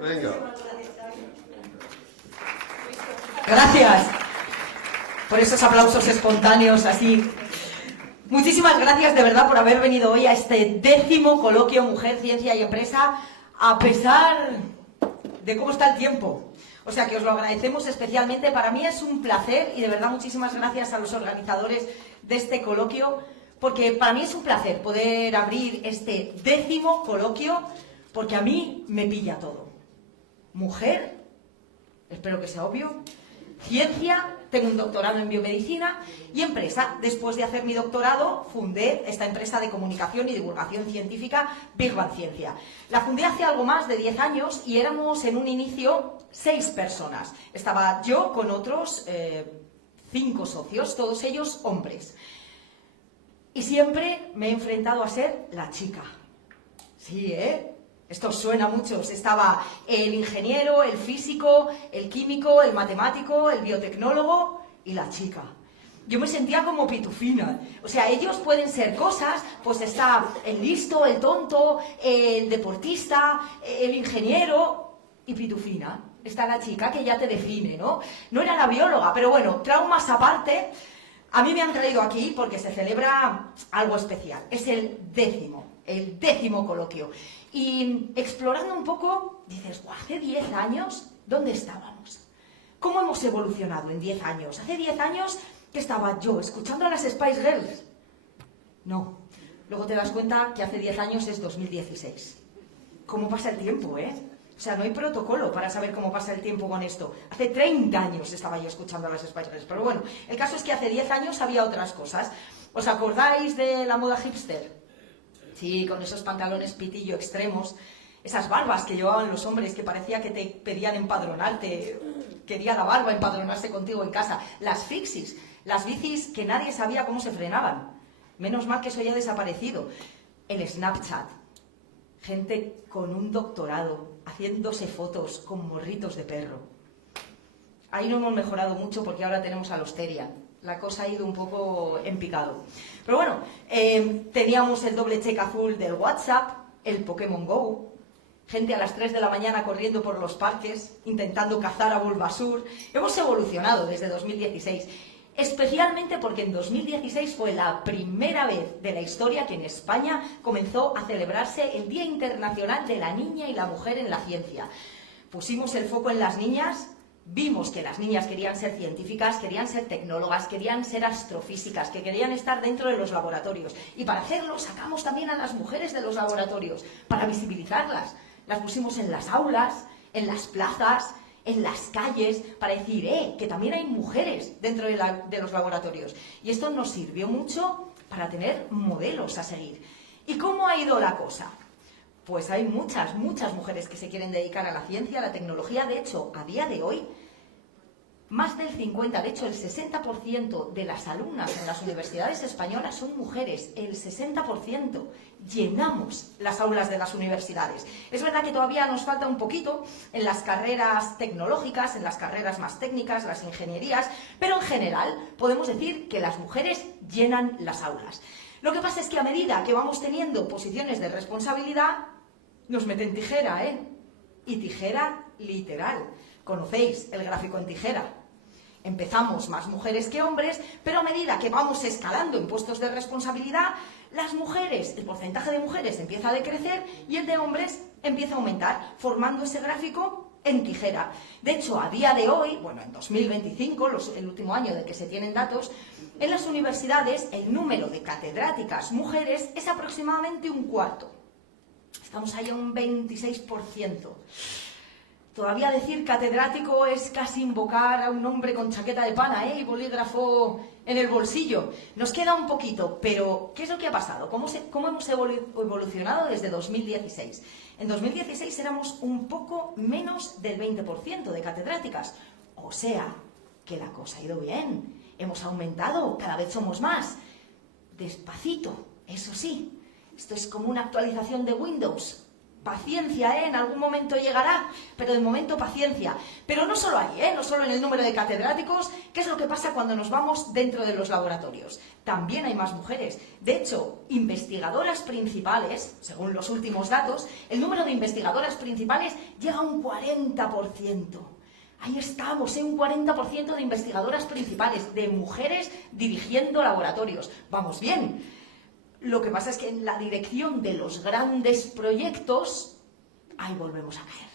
Venga. Gracias por esos aplausos espontáneos así. Muchísimas gracias de verdad por haber venido hoy a este 10º coloquio Mujer, Ciencia y Empresa, a pesar de cómo está el tiempo. O sea que os lo agradecemos especialmente. Para mí es un placer y de verdad muchísimas gracias a los organizadores de este coloquio, porque para mí es un placer poder abrir este 10º coloquio, porque a mí me pilla todo. Mujer, espero que sea obvio, ciencia, tengo un doctorado en biomedicina, y empresa. Después de hacer mi doctorado, fundé esta empresa de comunicación y divulgación científica, Big Bang Ciencia. La fundé hace algo más de 10 años y éramos en un inicio 6 personas. Estaba yo con otros 5 socios, todos ellos hombres. Y siempre me he enfrentado a ser la chica. Sí, ¿eh? Esto suena mucho. Estaba el ingeniero, el físico, el químico, el matemático, el biotecnólogo y la chica. Yo me sentía como pitufina. O sea, ellos pueden ser cosas, pues está el listo, el tonto, el deportista, el ingeniero y pitufina. Está la chica que ya te define, ¿no? No era la bióloga, pero bueno, traumas aparte, a mí me han traído aquí porque se celebra algo especial. Es el 10º coloquio. Y explorando un poco, dices, hace 10 años, ¿dónde estábamos? ¿Cómo hemos evolucionado en 10 años? Hace 10 años, ¿qué estaba yo? ¿Escuchando a las Spice Girls? No. Luego te das cuenta que hace 10 años es 2016. ¿Cómo pasa el tiempo, eh? O sea, no hay protocolo para saber cómo pasa el tiempo con esto. Hace 30 años estaba yo escuchando a las Spice Girls. Pero bueno, el caso es que hace 10 años había otras cosas. ¿Os acordáis de la moda hipster? Sí, con esos pantalones pitillo extremos, esas barbas que llevaban los hombres que parecía que te pedían empadronarte, quería la barba empadronarse contigo en casa. Las fixies, las bicis que nadie sabía cómo se frenaban. Menos mal que eso ya ha desaparecido. El Snapchat, gente con un doctorado, haciéndose fotos con morritos de perro. Ahí no hemos mejorado mucho porque ahora tenemos a los Terian. La cosa ha ido un poco en picado. Pero bueno, teníamos el doble check azul del WhatsApp, el Pokémon Go, gente a las 3 de la mañana corriendo por los parques, intentando cazar a Bulbasur. Hemos evolucionado desde 2016, especialmente porque en 2016 fue la primera vez de la historia que en España comenzó a celebrarse el Día Internacional de la Niña y la Mujer en la Ciencia. Pusimos el foco en las niñas. Vimos que las niñas querían ser científicas, querían ser tecnólogas, querían ser astrofísicas, que querían estar dentro de los laboratorios. Y para hacerlo sacamos también a las mujeres de los laboratorios, para visibilizarlas. Las pusimos en las aulas, en las plazas, en las calles, para decir, que también hay mujeres dentro de los laboratorios. Y esto nos sirvió mucho para tener modelos a seguir. ¿Y cómo ha ido la cosa? Pues hay muchas mujeres que se quieren dedicar a la ciencia, a la tecnología. De hecho, a día de hoy, más del 50%, de hecho el 60% de las alumnas en las universidades españolas son mujeres, el 60%. Llenamos las aulas de las universidades. Es verdad que todavía nos falta un poquito en las carreras tecnológicas, en las carreras más técnicas, las ingenierías, pero en general podemos decir que las mujeres llenan las aulas. Lo que pasa es que a medida que vamos teniendo posiciones de responsabilidad, nos meten tijera, Y tijera literal. ¿Conocéis el gráfico en tijera? Empezamos más mujeres que hombres, pero a medida que vamos escalando en puestos de responsabilidad, las mujeres, el porcentaje de mujeres empieza a decrecer y el de hombres empieza a aumentar, formando ese gráfico en tijera. De hecho, a día de hoy, bueno, en 2025, el último año del que se tienen datos, en las universidades el número de catedráticas mujeres es aproximadamente un cuarto. Estamos ahí a un 26%. Todavía decir catedrático es casi invocar a un hombre con chaqueta de pana, y bolígrafo en el bolsillo. Nos queda un poquito, pero ¿qué es lo que ha pasado? ¿Cómo hemos evolucionado desde 2016? En 2016 éramos un poco menos del 20% de catedráticas. O sea, que la cosa ha ido bien. Hemos aumentado, cada vez somos más. Despacito, eso sí. Esto es como una actualización de Windows. Paciencia, en algún momento llegará, pero de momento paciencia. Pero no solo ahí, no solo en el número de catedráticos, ¿qué es lo que pasa cuando nos vamos dentro de los laboratorios? También hay más mujeres. De hecho, investigadoras principales, según los últimos datos, el número de investigadoras principales llega a un 40%. Ahí estamos, un 40% de investigadoras principales, de mujeres dirigiendo laboratorios. Vamos bien. Lo que pasa es que en la dirección de los grandes proyectos, ahí volvemos a caer.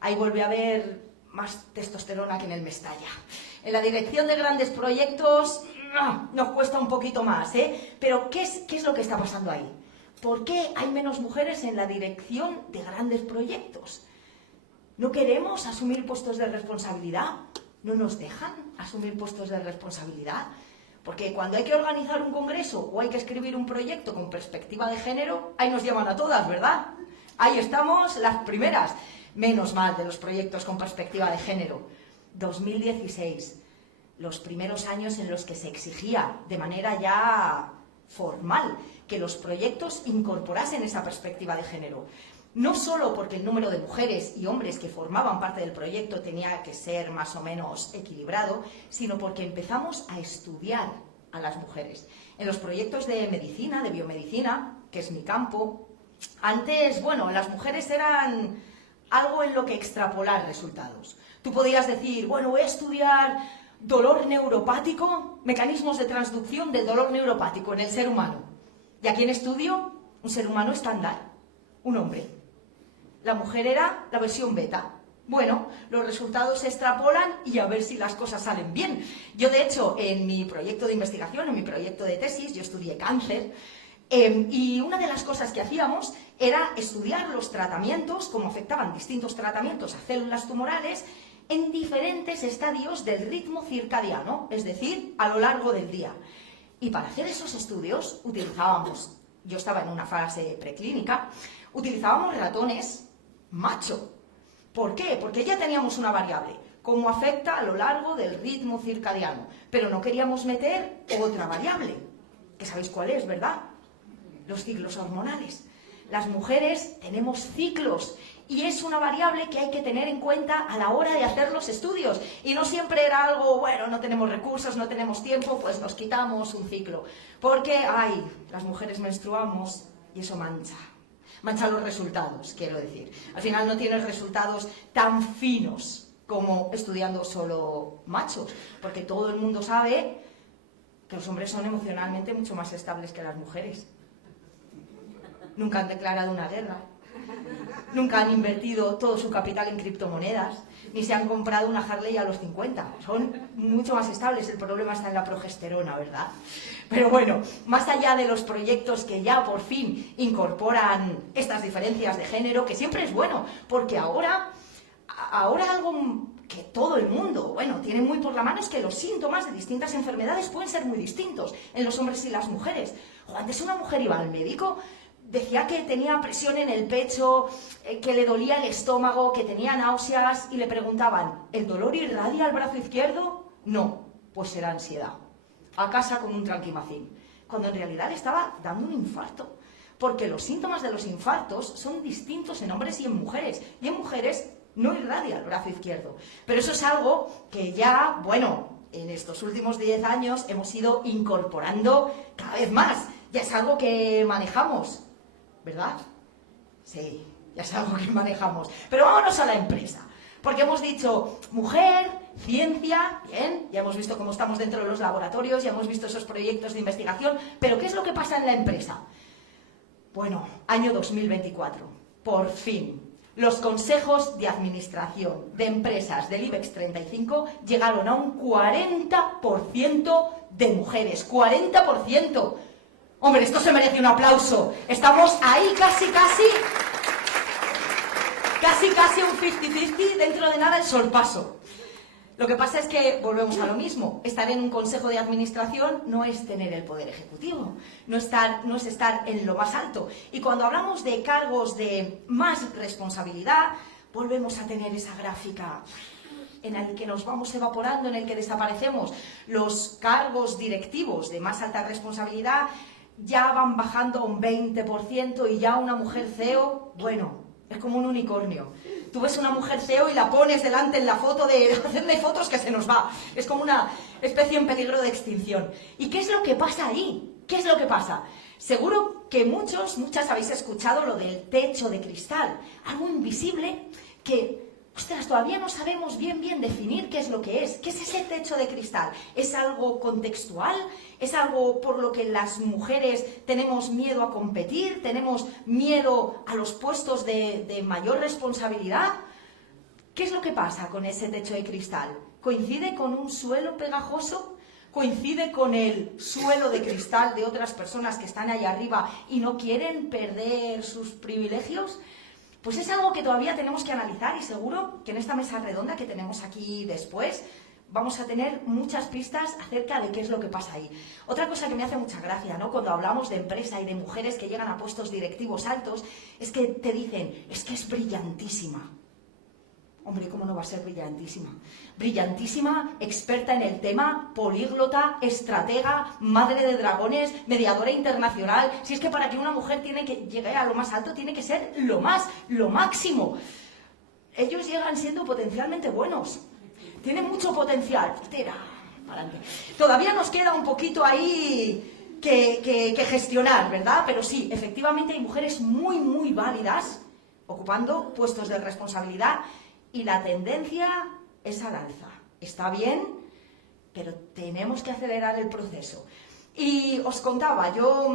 Ahí vuelve a haber más testosterona que en el Mestalla. En la dirección de grandes proyectos nos cuesta un poquito más, Pero ¿qué es lo que está pasando ahí? ¿Por qué hay menos mujeres en la dirección de grandes proyectos? ¿No queremos asumir puestos de responsabilidad? ¿No nos dejan asumir puestos de responsabilidad? Porque cuando hay que organizar un congreso o hay que escribir un proyecto con perspectiva de género, ahí nos llaman a todas, ¿verdad? Ahí estamos las primeras. Menos mal de los proyectos con perspectiva de género. 2016, los primeros años en los que se exigía de manera ya formal que los proyectos incorporasen esa perspectiva de género. No solo porque el número de mujeres y hombres que formaban parte del proyecto tenía que ser más o menos equilibrado, sino porque empezamos a estudiar a las mujeres. En los proyectos de medicina, de biomedicina, que es mi campo, antes, las mujeres eran algo en lo que extrapolar resultados. Tú podías decir, voy a estudiar dolor neuropático, mecanismos de transducción del dolor neuropático en el ser humano. ¿Y a quién estudio? Un ser humano estándar, un hombre. La mujer era la versión beta. Los resultados se extrapolan y a ver si las cosas salen bien. Yo, de hecho, en mi proyecto de investigación, en mi proyecto de tesis, yo estudié cáncer, y una de las cosas que hacíamos era estudiar los tratamientos, cómo afectaban distintos tratamientos a células tumorales en diferentes estadios del ritmo circadiano, es decir, a lo largo del día. Y para hacer esos estudios utilizábamos, yo estaba en una fase preclínica, utilizábamos ratones macho. ¿Por qué? Porque ya teníamos una variable, cómo afecta a lo largo del ritmo circadiano, pero no queríamos meter otra variable, que sabéis cuál es, ¿verdad? Los ciclos hormonales. Las mujeres tenemos ciclos y es una variable que hay que tener en cuenta a la hora de hacer los estudios. Y no siempre era algo, no tenemos recursos, no tenemos tiempo, pues nos quitamos un ciclo. Porque, las mujeres menstruamos y eso mancha los resultados, quiero decir. Al final no tienes resultados tan finos como estudiando solo machos, porque todo el mundo sabe que los hombres son emocionalmente mucho más estables que las mujeres. Nunca han declarado una guerra, nunca han invertido todo su capital en criptomonedas, ni se han comprado una Harley a los 50. Son mucho más estables, el problema está en la progesterona, ¿verdad? Pero más allá de los proyectos que ya por fin incorporan estas diferencias de género, que siempre es bueno, porque ahora algo que todo el mundo, tiene muy por la mano es que los síntomas de distintas enfermedades pueden ser muy distintos en los hombres y las mujeres. Antes una mujer iba al médico, decía que tenía presión en el pecho, que le dolía el estómago, que tenía náuseas y le preguntaban, ¿el dolor irradia al brazo izquierdo? No, pues será ansiedad. A casa con un tranquimacín, cuando en realidad le estaba dando un infarto, porque los síntomas de los infartos son distintos en hombres y en mujeres no irradia el brazo izquierdo. Pero eso es algo que ya, en estos últimos 10 años hemos ido incorporando cada vez más. Ya es algo que manejamos, ¿verdad? Sí, ya es algo que manejamos. Pero vámonos a la empresa, porque hemos dicho mujer, ciencia, bien, ya hemos visto cómo estamos dentro de los laboratorios, ya hemos visto esos proyectos de investigación, pero ¿qué es lo que pasa en la empresa? Año 2024, por fin, los consejos de administración de empresas del IBEX 35 llegaron a un 40% de mujeres, 40%. Hombre, esto se merece un aplauso. Estamos ahí casi un 50-50, dentro de nada el sorpaso. Lo que pasa es que volvemos a lo mismo. Estar en un consejo de administración no es tener el poder ejecutivo, no es estar en lo más alto. Y cuando hablamos de cargos de más responsabilidad, volvemos a tener esa gráfica en el que nos vamos evaporando, en el que desaparecemos. Los cargos directivos de más alta responsabilidad ya van bajando un 20% y ya una mujer CEO, es como un unicornio. Tú ves una mujer CEO y la pones delante en la foto de hacerle fotos que se nos va. Es como una especie en peligro de extinción. ¿Y qué es lo que pasa ahí? ¿Qué es lo que pasa? Seguro que muchas habéis escuchado lo del techo de cristal, algo invisible que, ostras, todavía no sabemos bien definir qué es lo que es. ¿Qué es ese techo de cristal? ¿Es algo contextual? ¿Es algo por lo que las mujeres tenemos miedo a competir? ¿Tenemos miedo a los puestos de mayor responsabilidad? ¿Qué es lo que pasa con ese techo de cristal? ¿Coincide con un suelo pegajoso? ¿Coincide con el suelo de cristal de otras personas que están ahí arriba y no quieren perder sus privilegios? Pues es algo que todavía tenemos que analizar y seguro que en esta mesa redonda que tenemos aquí después vamos a tener muchas pistas acerca de qué es lo que pasa ahí. Otra cosa que me hace mucha gracia, ¿no?, cuando hablamos de empresa y de mujeres que llegan a puestos directivos altos, es que te dicen, es que es brillantísima. Hombre, ¿cómo no va a ser brillantísima? Brillantísima, experta en el tema, políglota, estratega, madre de dragones, mediadora internacional. Si es que para que una mujer tiene que llegar a lo más alto, tiene que ser lo máximo. Ellos llegan siendo potencialmente buenos. Tienen mucho potencial. Tira, adelante. Todavía nos queda un poquito ahí que gestionar, ¿verdad? Pero sí, efectivamente hay mujeres muy válidas ocupando puestos de responsabilidad. Y la tendencia es al alza. Está bien, pero tenemos que acelerar el proceso. Y os contaba, yo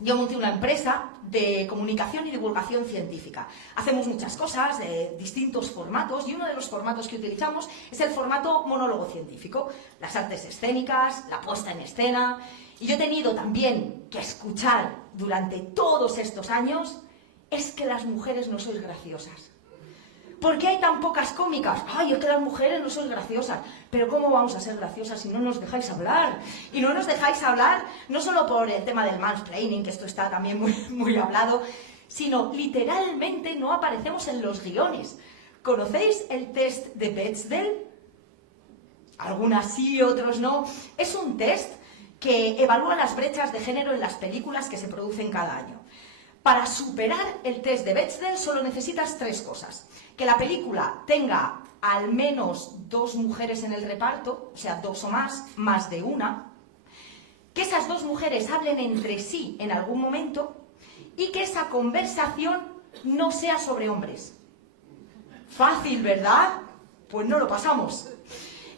monté una empresa de comunicación y divulgación científica. Hacemos muchas cosas de distintos formatos y uno de los formatos que utilizamos es el formato monólogo científico, las artes escénicas, la puesta en escena. Y yo he tenido también que escuchar durante todos estos años, es que las mujeres no sois graciosas. ¿Por qué hay tan pocas cómicas? Ay, es que las mujeres no sois graciosas. Pero ¿cómo vamos a ser graciosas si no nos dejáis hablar? Y no nos dejáis hablar no solo por el tema del mansplaining, que esto está también muy hablado, sino literalmente no aparecemos en los guiones. ¿Conocéis el test de Bechdel? Algunas sí, otros no. Es un test que evalúa las brechas de género en las películas que se producen cada año. Para superar el test de Bechdel solo necesitas 3 cosas. Que la película tenga al menos 2 mujeres en el reparto, o sea, 2 o más de una. Que esas 2 mujeres hablen entre sí en algún momento y que esa conversación no sea sobre hombres. Fácil, ¿verdad? Pues no lo pasamos.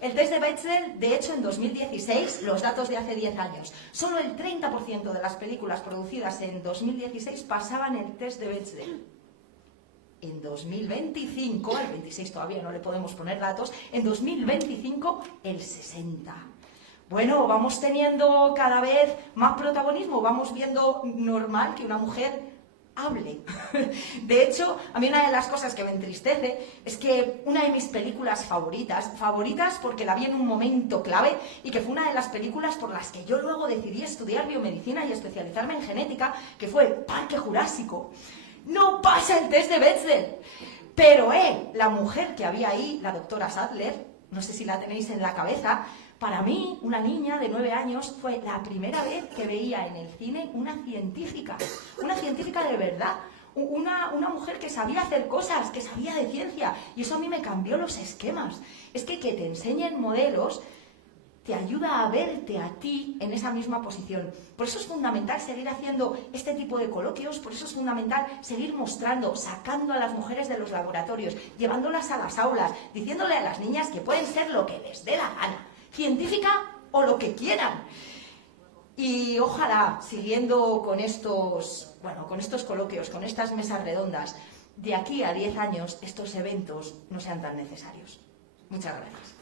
El test de Bechdel, de hecho, en 2016, los datos de hace 10 años, solo el 30% de las películas producidas en 2016 pasaban el test de Bechdel. En 2025, al 26 todavía no le podemos poner datos, en 2025 el 60%. Bueno, vamos teniendo cada vez más protagonismo, vamos viendo normal que una mujer hable. De hecho, a mí una de las cosas que me entristece es que una de mis películas favoritas porque la vi en un momento clave y que fue una de las películas por las que yo luego decidí estudiar biomedicina y especializarme en genética, que fue Parque Jurásico, no pasa el test de Bechdel. Pero la mujer que había ahí, la doctora Sattler, no sé si la tenéis en la cabeza, para mí, una niña de 9 años, fue la primera vez que veía en el cine una científica de verdad, una mujer que sabía hacer cosas, que sabía de ciencia, y eso a mí me cambió los esquemas. Es que te enseñen modelos te ayuda a verte a ti en esa misma posición. Por eso es fundamental seguir haciendo este tipo de coloquios, por eso es fundamental seguir mostrando, sacando a las mujeres de los laboratorios, llevándolas a las aulas, diciéndole a las niñas que pueden ser lo que les dé la gana, científica o lo que quieran. Y ojalá, siguiendo con estos coloquios, con estas mesas redondas, de aquí a 10 años estos eventos no sean tan necesarios. Muchas gracias.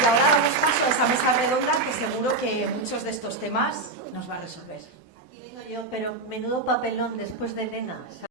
Y ahora damos paso a esa mesa redonda que seguro que muchos de estos temas nos va a resolver. Aquí vengo yo, pero menudo papelón después de Elena.